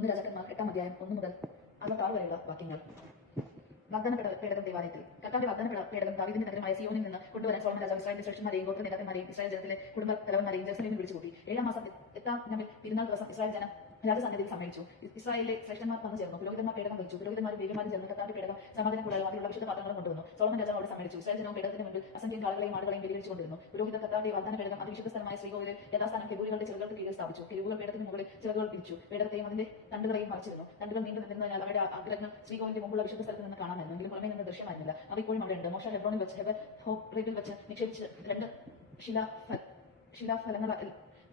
ഒന്ന് രാജാക്കന്മാർ എട്ടാം അധ്യായം ഒന്ന് മുതൽ അറുപത്താറ് വരെയുള്ള വാക്യങ്ങൾ. വാഗ്ദാന പേട- പേടകം ദേവാലയത്തിൽ കർത്താവിന്റെ വാഗ്ദാന പേട- പേടകം ദാവീദിന്റെ നഗരമായ സിയോനിൽ നിന്ന് കൊണ്ടുവരാൻ സോളമൻ രാജാവ് ഇസ്രായേലിന്റെ ശ്രേഷ്ഠന്മാരെയും ഗോത്ര നേതാക്കന്മാരെയും ഇസ്രായേൽ ജനത്തിലെ കുടുംബ തലവന്മാരെയും ജെറുസലേമിൽ വിളിച്ചുകൂട്ടി. ഏഴാം മാസം എട്ടാം ദിനമിൽ തിരുനാൾ ദിവസം ഇസ്രായേൽ ജനം രാജസന്നിധിയിൽ സമ്മേളിച്ചു ഇസ്രായേലിലെ ശ്രേഷ്ഠന്മാർ വന്നു ചേർന്നു. പുരോഹിതന്മാർ പേടകം വെച്ചു പുരോഹിതന്മാരും ദേവിമാരും ചേർന്ന് കർത്താവിന്റെ പേടകം സമാധാന കൂടാതെ വിശുദ്ധ പാത്രങ്ങളും കൊണ്ടുവന്നു. സോളമൻ രാജാവ് അവിടെ സമ്മേളിച്ചു ഇസ്രായേൽ ജനവും പേടകത്തിന് മുൻപിൽ അസംഖ്യം കാളുകളെയും ആടുകളെയും വെടിവെച്ചുകൊണ്ടിരുന്നു പുരോഹിത കർത്താവിന്റെ വാഗ്ദാന പേടകം അതിവിശുദ്ധ സ്ഥലമായ ശ്രീകോവിലിൽ യഥാസ്ഥാനം കെബൂരുകളുടെ ചിറകുകൾക്ക് കീഴിൽ സ്ഥാപിച്ചു. കെരുവുകൾ പേടകത്തിന് മുകളിൽ ചിറകുകൾ പിരിച്ചു പേടകത്തെയും അതിന്റെ തണ്ടുകളെയും മറിച്ചിരുന്നു. തണ്ടുകൾ നീണ്ടു നിന്നിരുന്നതിനാൽ അവരുടെ ആഗ്രഹങ്ങൾ ശ്രീകോവിലിന്റെ മുമ്പുള്ള വിശുദ്ധ സ്ഥലത്ത് നിന്ന് കാണാമായിരുന്നു. എങ്കിലും പുറമേ നിന്ന് ദൃശ്യമായിരുന്നില്ല. അവ ഇപ്പോഴും അവിടെയുണ്ട്. മോശ ഹെബ്രോണിൽ വെച്ച് ഹെബർ ഹോപ്രേറ്റിൽ വെച്ച് നിക്ഷേപിച്ച് രണ്ട് ശിലാ ശിലാഫലങ്ങൾ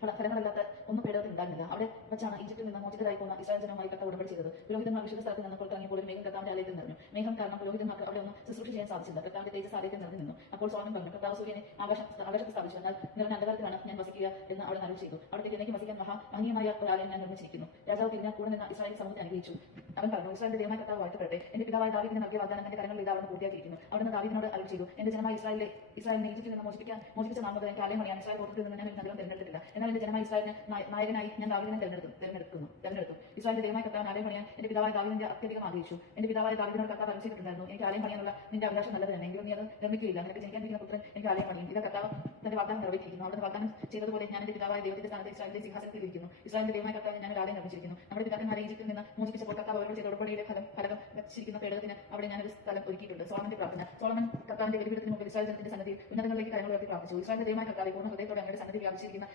ഫല- ഫലങ്ങളല്ലാത്ത ഒന്നും പേടകത്തിൽ ഉണ്ടായിരുന്നില്ല അവിടെ വെച്ചാണ് ഈജിപ്തിൽ നിന്ന് മോചിതരായി പോകുന്ന ഇസ്രായേൽ ജനവുമായി കത്ത ഉടമ്പടി ചെയ്തത്. പുരോഹിതന്മാർ വിശുദ്ധ സ്ഥലത്ത് നിന്ന് പുറത്തിറങ്ങിയപ്പോൾ ഒരു മേഘം കർത്താവിന്റെ ആലയത്തിൽ നിറഞ്ഞു. മേഘം കാരണം പുരോഹിതന്മാർക്ക് അവിടെ ഒന്നും ശുശ്രൂഷ ചെയ്യാൻ സാധിച്ചില്ല. കർത്താവിന്റെ തേജസ് ആലയത്തിൽ നിറഞ്ഞു നിന്നു. അപ്പോൾ സ്വാമി പറഞ്ഞു കർത്താവ് സൂര്യനെ ആകാശം ആകാശത്ത് സ്ഥാപിച്ചു. എന്നാൽ നിറഞ്ഞ അന്ധകാരത്തിലാണ് ഞാൻ വസിക്കുക എന്ന് അവിടെ നരം ചെയ്തു. അവിടെ എനിക്ക് വസിക്കാൻ മഹാ ഭംഗിയമായ ഒരു ഞാൻ നിർമ്മിച്ചിരിക്കുന്നു. രാജാവ് തിരിഞ്ഞ കൂടെ നിന്ന് ഇസ്രായേൽ സമൂഹത്തെ അനുഗ്രഹിച്ചു. അവൻ പറഞ്ഞു ഇസ്രായേലിന്റെ ദൈവമായ കർത്താവ് വാഴ്ത്തപ്പെടട്ടെ. എന്റെ പിതാവായ ദാവിദിനെ നൽകിയ വാഗ്ദാനം എന്റെ കരങ്ങൾ ഇതാവെന്ന് പൂർത്തിയാക്കിയിരിക്കുന്നു. അവിടുന്ന് ദാവീദിനോട് അരുൾ ചെയ്തു എന്റെ ജനമായ ഇസ്രായേലിലെ ഇസ്രായേലിനെ ഈജിപ്തിൽ നിന്ന് മോചിപ്പിക്കാൻ മോചിപ്പിച്ച നാമത് എനിക്ക് ആലയം പണിയാൻ ഇസ്രായേൽ ഗോത്രത്തിൽ നിന്ന് ഞാൻ നഗരം തിരഞ്ഞെടുത്തില്ല എന്നാൽ എന്റെ ജനമായ ഇസ്രായേലിനെ നായ- നായകനായി ഞാൻ ദാവീദിനെ തിരഞ്ഞെടുത്തു തിരഞ്ഞെടുക്കുന്നു. തിരഞ്ഞെടുത്തു ഇസ്രായേലിന്റെ ദൈവമായ കർത്താവ് ആലയം പണിയാൻ എന്റെ പിതാവായ ദാവിദിന്റെ അത്യധികം ആഗ്രഹിച്ചു എന്റെ പിതാവായ ദാവീദിനോട് കർത്താവ് അരുൾ ചെയ്തിട്ടുണ്ടായിരുന്നു. എനിക്ക് ആലയം പണിയാനുള്ള നിന്റെ അവകാശം നല്ലത് തന്നെ. എങ്കിലും നീ അത് നിർമ്മിക്കുകയില്ല. നിനക്ക് ജനിക്കാനിരിക്കുന്ന പുത്രൻ എനിക്ക് ആലയം പണിയും ഇത് കർത്താവ് തന്റെ വാഗ്ദാനം നിറവേറ്റിയിരിക്കുന്നു അവിടുന്ന് വാഗ്ദാനം ചെയ്തതുപോലെ ഞാൻ എന്റെ പിതാവായ ദൈവത്തിന്റെ സ്ഥാനത്ത് ഇസ്രായേലിന്റെ സിംഹാസനത്തിൽ ഇരിക്കുന്നു. ഇസ്രായേലിന്റെ ദൈവമായ കർത്താവ് ഞാൻ ആലയം നിർമ്മിച്ചിരിക്കുന്നു. നമ്മുടെ പിതാക്കന്മാരെ ഈജിപ്തിൽ നിന്ന് മോചിപ്പിച്ചപ്പോൾ കർത്താവ് അവരോട് ചെയ്ത ഉടമ്പടിയുടെ ഫലം ഫലകം വെച്ചിരിക്കുന്ന പേടകത്തിന് അവിടെ ഞാനൊരു സ്ഥലം ഒരുക്കിയിട്ടുണ്ട്. സോളമന്റെ പ്രാർത്ഥന. സോളമൻ കർത്താവിന്റെ വെളിപ്പെടുത്തിന് മുമ്പിൽ ഇസ്രായേൽ ജനത്തിന്റെ സന്നദ്ധി ഉന്നതങ്ങളിലേക്ക് കാര്യങ്ങൾ ഉയർത്തി പ്രാർത്ഥിച്ചു. ഇസ്രായേലിന്റെ ദൈവമായ കർത്താവ് പൂർണ ഹൃദയത്തോടെ അങ്ങയുടെ സന്നദ്ധി വ്യാപിച്ചിരിക്കുന്ന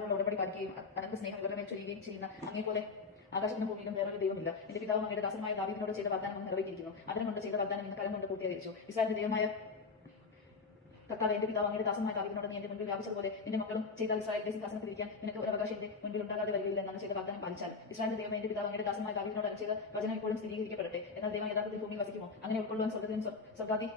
ദാസന്മാരോടുള്ള ഉടമ്പടി പാലിക്കുകയും അനന്ത സ്നേഹം ഇവരുടെ ചെയ്യുകയും ചെയ്യുന്ന അങ്ങേപോലെ ആകാശത്തിന് ഭൂമിയിലും വേറൊരു ദൈവമില്ല. എന്റെ പിതാവും അങ്ങയുടെ ദാസമായ ദാവീദിനോട് ചെയ്ത വാഗ്ദാനം നിറവേറ്റിയിരിക്കുന്നു. അതിനെ കൊണ്ട് ചെയ്ത വാഗ്ദാനം ഇന്ന് കലം കൊണ്ട് പൂർത്തീകരിച്ചു. ഇസ്രായേലിന്റെ ദൈവമായ കർത്താവ് എന്റെ പിതാവ് അങ്ങയുടെ ദാസമായ ദാവീദിനോട് നീ എന്റെ മുൻപിൽ വ്യാപിച്ചതുപോലെ നിന്റെ മക്കളും ചെയ്ത ഇസ്രായേലിന്റെ സിംഹാസനത്തിൽ ഇരിക്കാൻ നിനക്ക് ഒരു അവകാശം എന്റെ മുൻപിൽ ഉണ്ടാകാതെ വരികയില്ല എന്നാണ് ചെയ്ത വാഗ്ദാനം പാലിച്ചാൽ. ഇസ്രായേലിന്റെ ദൈവം എന്റെ പിതാവ് അങ്ങയുടെ ദാസമായ ദാവീദിനോട് ചെയ്ത വചനം ഇപ്പോഴും സ്ഥിരീകരിക്കപ്പെടട്ടെ. എന്നാൽ ദൈവം യഥാർത്ഥത്തിൽ ഭൂമിയിൽ വസിക്കുമോ? അങ്ങനെ ഉൾക്കൊള്ളുവാൻ സ്വർഗത്തിനും സ്വ- സ്വർഗാദി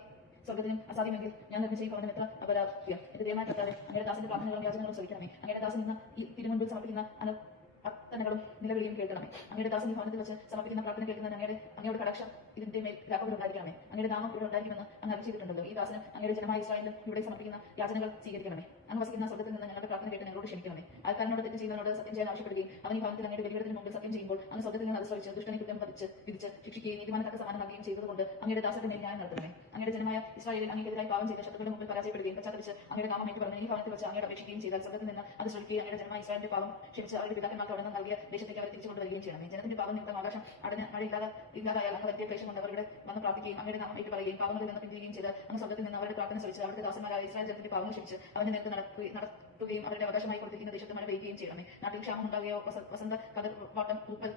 സ്വർഗത്തിനും അസാധ്യമെങ്കിൽ ഞാൻ നിർമ്മിച്ച ഈ ഭവനം എത്ര അപരാധ്യം? എന്റെ ദൈവമായ തട്ടാതെ അങ്ങയുടെ ദാസിന്റെ പ്രാർത്ഥനകളും യാചനകളും ശ്രമിക്കണമേ അങ്ങയുടെ ദാസിൽ നിന്ന് ഈ തിരുമുൻപിൽ സമർപ്പിക്കുന്ന അന- അത്തനകളും നിലവിളിയും കേൾക്കണമേ. അങ്ങയുടെ ദാസിന്റെ ഭവനത്തിൽ വെച്ച് സമർപ്പിക്കുന്ന പ്രാർത്ഥന കേൾക്കുന്ന അങ്ങയുടെ അങ്ങയുടെ കടാക്ഷം ഇതിന്റെ മേൽ വ്യാപകം ഉണ്ടായിരിക്കണമേ. അങ്ങയുടെ നാമം ഇവിടെ ഉണ്ടായിരിക്കുമെന്ന് അങ്ങ് അറിയിച്ചിട്ടുണ്ടല്ലോ ഈ ദാസിന് അങ്ങയുടെ ജനമായ ഇസ്രായേലിൽ ഇവിടെ സമർപ്പിക്കുന്ന യാചനകൾ സ്വീകരിക്കണമേ. അങ്ങ് വസിക്കുന്ന സ്വർഗത്തിൽ നിന്ന് ഞങ്ങളുടെ പ്രാർത്ഥന കേട്ട് ഞങ്ങളോട് ക്ഷമിക്കണമേ. ആൾക്കാരനോട് തെറ്റ് ചെയ്യുന്നതിനോട് സത്യം ചെയ്യാൻ ആവശ്യപ്പെടുകയും അവൻ ഈ ഭവനത്തിൽ അങ്ങയുടെ വെളിപ്പെടുത്തിന് മുമ്പിൽ സത്യം ചെയ്യുമ്പോൾ അങ്ങ് സ്വർഗത്തിൽ നിന്ന് അനുസരിച്ച് ദുഷ്ടനെ കുറ്റം പതിച്ച് വിധിച്ച് ശിക്ഷിക്കുകയും നീതിമാനത്തക്ക തക്ക സമാനം നൽകുകയും ചെയ്തതുകൊണ്ട് അങ്ങയുടെ ദാസന്റെ മേൽ ന്യായം നടത്തണമേ. അങ്ങയുടെ ജനമായ ഇസ്രായേലിൽ അങ്ങേക്കെതിരായി പാവം ചെയ്ത ശത്രുക്കളുടെ മുമ്പിൽ പരാജയപ്പെടുകയും പശ്ചാത്തലിച്ച് അങ്ങയുടെ നാമം എനിക്ക് പറഞ്ഞ് ഈ ഭവനത്തിൽ വെച്ച് അങ്ങയുടെ അപേക്ഷിക്കുകയും ചെയ്താൽ സ്വർഗത്തിൽ നിന്ന് അത് ശ്രമിക്കുകയും അങ്ങയുടെ ജനമായ ഇസ്രായേലിന്റെ പാവം ക്ഷമിച്ച് അവരുടെ പിതാക്കന്മാർക്ക് അവിടെ നൽകിയ ദേശത്തേക്ക് അവരെ തിരിച്ചു കൊണ്ടുവരികയും ചെയ്യണമേ ജനത്തിന്റെ പാവം നിമിത്തം ആകാശം അടഞ്ഞ് മഴ ഇല്ലാതെ ഇല്ലാതായാൽ അങ്ങ് വലിയ ക്ലേശം കൊണ്ട് അവരുടെ വന്ന് പ്രാർത്ഥിക്കുകയും അങ്ങയുടെ നാമം ഏറ്റു പറയുകയും പാവങ്ങളിൽ നിന്ന് പിന്തിരികയും ചെയ്താൽ അങ്ങ് സ്വർഗത്തിൽ നിന്ന് അവരുടെ പ്രാർത്ഥന ശ്രമിച്ച് അവരുടെ ദാസന്മാരായ ഇസ്രായേൽ ജനത്തിന്റെ പാവം ക്ഷമിച്ച് അവന്റെ നേരത്തെ നടക്കുകയും നടത്തുകയും അവരുടെ അവകാശമായി കൊടുത്തിരിക്കുന്ന ദേശത്ത് മഴ പെയ്യുകയും ചെയ്യണമേ. നാട്ടിൽ ക്ഷാമം ഉണ്ടാകുകയോ വസന്ത വസന്ത കഥവാട്ടം പൂപ്പൽ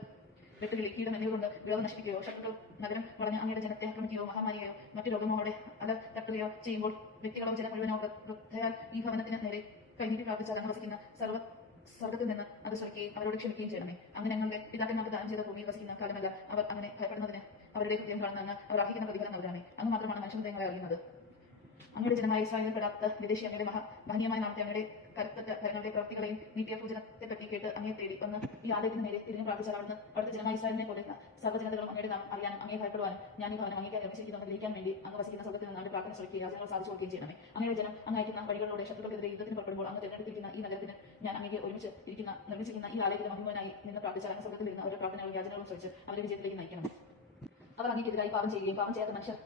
വെട്ടുകിളി കീടം എന്നിവരുണ്ട് വിളവ് നശിപ്പിക്കുകയോ ശത്രുക്കൾ നഗരം വളഞ്ഞ അങ്ങയുടെ ജനത്തെ ആക്രമിക്കുകയോ മഹാമാരിയോ മറ്റു രോഗമോ അവിടെ അല തട്ടുകയോ ചെയ്യുമ്പോൾ വ്യക്തികളും ജനം മുഴുവനോ വൃദ്ധയാൽ ഈ ഭവനത്തിന് നേരെ കൈനീട്ടി പ്രാപിച്ചാൽ വസിക്കുന്ന സർവ സ്വർഗത്തിൽ നിന്ന് അത് ശ്രമിക്കുകയും അവരോട് ക്ഷമിക്കുകയും ചെയ്യണമേ. അങ്ങനെ ഞങ്ങളുടെ പിതാക്കന്മാർക്ക് ദാനം ചെയ്ത ഭൂമിയിൽ വസിക്കുന്ന കാലമല്ല അവർ അങ്ങനെ ഭയപ്പെടുന്നതിന് അവരുടെ ഹൃദയം കാണുന്നതെന്ന് അവർ അർഹിക്കുന്ന പ്രതിഫലം നൽകണമേ അങ്ങ് മാത്രമാണ് മനുഷ്യഹൃദയങ്ങളെ അറിയുന്നത്. അങ്ങയുടെ ജനമായ ഇസ്രായേലിൽ പെടാത്ത വിദേശി അങ്ങയുടെ മഹാ മഹനീയമായ നാമത്തെ അങ്ങയുടെ കരുത്തറ്റ ഭരണങ്ങളുടെ പ്രവർത്തികളെയും നീതിയ പൂജനത്തെ പറ്റി കേട്ട് അങ്ങയെ തേടി വന്ന് ഈ ആലയത്തിന് നേരെ തിരിഞ്ഞു പ്രാർത്ഥിച്ചാൽ അവിടുന്ന് അവിടുത്തെ ജനമായ ഇസ്രായേലിനെ പോലെ സർവജനതകളും അങ്ങയുടെ നാമം അറിയാനും അങ്ങയെ ഭയപ്പെടുവാനും ഞാൻ ഈ ഭവനം അങ്ങേക്ക് നിർമ്മിച്ചിരിക്കുന്നത് ഗ്രഹിക്കാൻ വേണ്ടി അങ്ങ് വസിക്കുന്ന സ്വർഗത്തിൽ നിന്നാണ് പ്രാർത്ഥന ശ്രമിക്കുക ഞങ്ങൾ സാധിച്ചു കൊടുക്കുകയും ചെയ്യണമേ. അങ്ങയുടെ ജനം അങ്ങ് അയക്കുന്ന വഴികളിലൂടെ ശത്രുക്കൾക്കെതിരെ യുദ്ധത്തിന് പുറപ്പെടുമ്പോൾ അങ്ങ് തിരഞ്ഞെടുത്തിരിക്കുന്ന ഈ നഗരത്തിന് ഞാൻ അങ്ങേക്ക് ഒരുമിച്ച് ഇരിക്കുന്ന നിർമ്മിച്ചിരിക്കുന്ന ഈ ആലയത്തിന് മഹിമനായി നിന്ന് പ്രാർത്ഥിച്ചാൽ അങ്ങ് സ്വർഗത്തിൽ ഇരുന്ന് അവരുടെ പ്രാർത്ഥനകളും യാചനകളും ശ്രമിച്ച് അവരുടെ വിജയത്തിലേക്ക് നയിക്കണം. അവർ അങ്ങേക്കെതിരായി പാപം ചെയ്യുകയും പാപം ചെയ്യാത്ത മനുഷ്യർ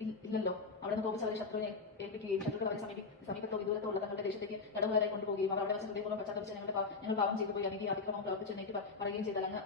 ഇല്ലല്ലോ. അവിടെ നിന്ന് പോകുന്ന അവരെ ശത്രുവിനെ ഏൽപ്പിക്കുകയും ശത്രുക്കൾ അവരെ സമീപി സമീപത്തോ വിദൂരത്തോ ഉള്ള തങ്ങളുടെ ദേശത്തേക്ക് തടവുകാരായി കൊണ്ടുപോകുകയും അവർ അവിടെ വെച്ച് ഹൃദയപൂർവം പശ്ചാത്തലിച്ച് ഞങ്ങളുടെ ഞങ്ങൾ പാപം ചെയ്തു പോയി. അല്ലെങ്കിൽ അതിക്രമം പ്രവർത്തിച്ച് നേരിട്ട് പറയുകയും ചെയ്താൽ അങ്ങ്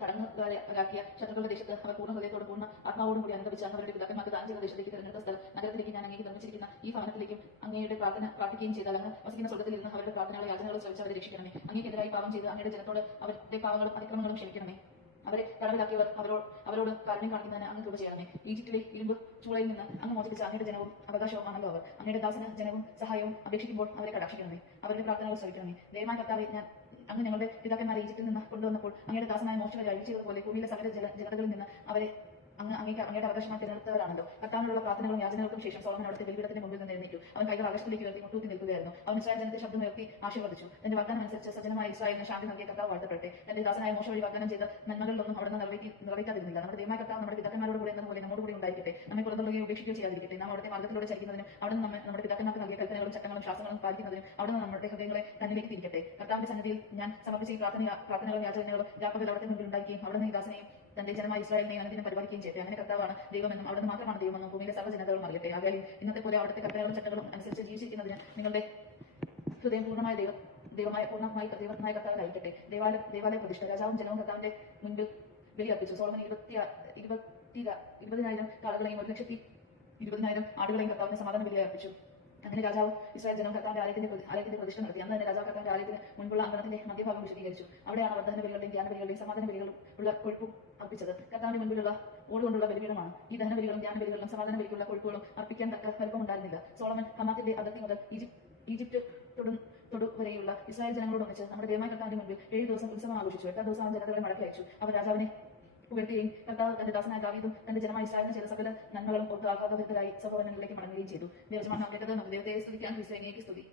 തടങ്ങുകാരാക്കിയ ശത്രുക്കളുടെ ദേശത്ത് അവർ പൂർണ ഹൃദയത്തോട് പൂർണ ആത്മാവോടും കൂടി അനുഭവിച്ച് അവരുടെ പിതാക്കന്മാർക്ക് ദാനം ചെയ്ത ദേശത്തേക്ക് തിരഞ്ഞെടുത്ത സ്ഥലം നഗരത്തിലേക്ക് ഞാൻ അങ്ങേക്ക് നിർമ്മിച്ചിരിക്കുന്ന ഈ ഭവനത്തിലേക്കും അങ്ങയുടെ പ്രാർത്ഥന പ്രാർത്ഥിക്കുകയും ചെയ്താൽ അങ്ങ് വസിക്കുന്ന സ്വർഗത്തിൽ ഇരുന്ന് അവരുടെ പ്രാർത്ഥനകളെ യാചനകളെ ശ്രമിച്ച് അവരെ രക്ഷിക്കണമേ. അങ്ങേക്കെതിരായി പാപം ചെയ്ത് അങ്ങയുടെ ജനത്തോട് അവരുടെ പാവങ്ങളും അതിക്രമങ്ങളും ക്ഷമിക്കണമേ. അവരെ തടവിലാക്കിയവർ അവരോട് അവരോട് കാരുണ്യം കാണിക്കുന്നതിന് അങ്ങ് കൃപ ചെയ്യണമേ ഈജിപ്തിലെ ഇരുമ്പ് ചൂളയിൽ നിന്ന് അങ്ങ് മോചിപ്പിച്ച അങ്ങയുടെ ജനവും അവകാശവുമാണല്ലോ അവർ. അങ്ങയുടെ ദാസന ജനവും സഹായവും അപേക്ഷിക്കുമ്പോൾ അവരെ കടാക്ഷിക്കണമേ അവരുടെ പ്രാർത്ഥനകൾ ശ്രമിക്കണമേ ദയമായ കർത്താവെ ഞാൻ അങ്ങ് ഞങ്ങളുടെ പിതാക്കന്മാരെ ഈജിപ്തിൽ നിന്ന് കൊണ്ടുവന്നപ്പോൾ അങ്ങയുടെ ദാസനായ മോശവരെ അഴിച്ചതുപോലെ ഭൂമിയിലെ സകല ജല ജനതകളിൽ നിന്ന് അവരെ അങ്ങ് അങ്ങേക്ക് അങ്ങയുടെ അവകാശമായി തിരഞ്ഞെടുത്തവരാണല്ലോ കർത്താവിനുള്ള പ്രാർത്ഥനകളും യാചനകൾക്കും ശേഷം സോളമൻ അവിടുത്തെ ബലിപീഠത്തിന് മുമ്പിൽ നിന്ന് എഴുന്നേറ്റു. അവൻ കൈകൾ ആകാശത്തിലേക്ക് ഉയർത്തി മുട്ടൂത്തി നിൽക്കുകയായിരുന്നു. അവൻ ഇസ്രായേൽ ജനത്തെ ശബ്ദം ഉയർത്തി ആശീർവദിച്ചു. തന്റെ വാഗ്ദാനം അനുസരിച്ച് സജ്ജനമായ ഇസ്രായേലിന് ശാന്തി നൽകിയ കർത്താവ് വാഴ്ത്തപ്പെട്ടെ തന്റെ ദാസനായ മോശ വഴി വാഗ്ദാനം ചെയ്ത നന്മകളിലൊന്നും അവിടെ നിന്ന് നിറവേറ്റി നിറവേറ്റാതിരുന്നില്ല. നമ്മുടെ ദൈവമായ കർത്താവ് നമ്മുടെ പിതാക്കന്മാരോട് കൂടെ എന്ന പോലെ നമ്മോട് കൂടി ഉണ്ടായിരിക്കട്ടെ. നമ്മെ പുറത്തുള്ളവയെ ഉപേക്ഷിക്കുകയോ ചെയ്യാതിരിക്കട്ടെ. നാം അവിടുത്തെ മാർഗത്തിലൂടെ ചലിക്കുന്നതിനും നിന്ന് നമ്മുടെ പിതാക്കന്മാർക്ക് നൽകിയ കൽപ്പനകളും ചട്ടങ്ങളും ശാസ്ത്രങ്ങളും പാലിക്കുന്നതിനും അവിടുന്ന് നമ്മുടെ ഹൃദയങ്ങളെ തന്നിലേക്ക് തിരിക്കട്ടെ. കർത്താവിന്റെ സന്നിധിയിൽ ഞാൻ സമർപ്പിച്ച ഈ പ്രാർത്ഥന പ്രാർത്ഥനകളും യാചനകളും യാക്കോബിൽ അവിടുത്തെ മുമ്പിൽ ഉണ്ടാക്കിയും അവിടുന്ന് ഈ ദാസനെയും തന്റെ ജനമായ ഇസ്രായേലിനെ അനുദിനം പരിപാലിക്കുകയും ചെയ്യട്ടെ അങ്ങനെ കർത്താവാണ് ദൈവമെന്നും അവിടുന്ന് മാത്രമാണ് ദൈവമെന്നും ഭൂമിയിലെ സർവജനതകളും അറിയട്ടെ. ആകയാൽ ഇന്നത്തെ പോലെ അവിടുത്തെ കർത്താവും ചട്ടങ്ങളും അനുസരിച്ച് ജീവിച്ചിരിക്കുന്നതിന് നിങ്ങളുടെ ഹൃദയം പൂർണമായ ദൈവം ദൈവമായ പൂർണമായി ദൈവമായ കർത്താവിലായിരിക്കട്ടെ ദേവാലയ ദേവാലയ പ്രതിഷ്ഠ രാജാവും ജനവും കർത്താവിന്റെ മുൻപിൽ ബലിയർപ്പിച്ചു. സോളമൻ ഇരുപത്തി ഇരുപത്തി ഇരുപതിനായിരം കാളുകളെയും ഒരു ലക്ഷത്തി ഇരുപതിനായിരം ആടുകളെയും കർത്താവിന്റെ സമാധാന ബലിയർപ്പിച്ചു അങ്ങനെ രാജാവ് ഇസ്രായേൽ ജനം കർത്താവിന്റെ ആലയത്തിന്റെ ആലയത്തിന്റെ പ്രതിഷ്ഠ നടത്തി. അന്ന് തന്നെ രാജാവ് കർത്താവിന്റെ ആലയത്തിന് മുൻപുള്ള അംഗത്തിന്റെ മധ്യഭാഗം വിശദീകരിച്ചു. അവിടെയാണ് വർദ്ധന ബലികളുടെയും ധ്യാന ബലികളുടെയും സമാധാന ബലികളും ഉള്ള കൊഴുപ്പും അർപ്പിച്ചത്. കർത്താവിന്റെ മുൻപിലുള്ള ഓടുകൊണ്ടുള്ള ബലിപീഠമാണ്. ഈ ദഹന ബലികളും ധ്യാന ബലികളും സമാധാന ബലിക്കുള്ള കൊഴുപ്പുകളും അർപ്പിക്കാൻ തക്ക വലുപ്പമുണ്ടായിരുന്നില്ല സോളമൻ ഹമാത്തിന്റെ അതിർത്തി മുതൽ ഈജിപ്ത് തൊടു വരെയുള്ള ഇസ്രായേൽ ജനങ്ങളോടൊന്നിച്ച് നമ്മുടെ ദേവമായ കർത്താവിന്റെ മുമ്പിൽ ഏഴ് ദിവസം ഉത്സവം ആഘോഷിച്ചു. എട്ടാം ദിവസം ആ ജനതകളെ മടക്കി അയച്ചു അവർ രാജാവിനെ പുകഴ്ത്തുകയും കർത്താവ് തന്റെ ദാസനായ ദാവീദും തന്റെ ജനമായ ഇസ്രായേലിന് ചെയ്ത സകല നന്മകളും ഓർത്ത് ആഘാതവിരുദ്ധരായി സഹോദരങ്ങളിലേക്ക് മടങ്ങുകയും ചെയ്തു. കഥ നമുക്ക് ദൈവത്തെ സ്തുതിക്കാൻ ക്രിസ്തു സ്തുതി.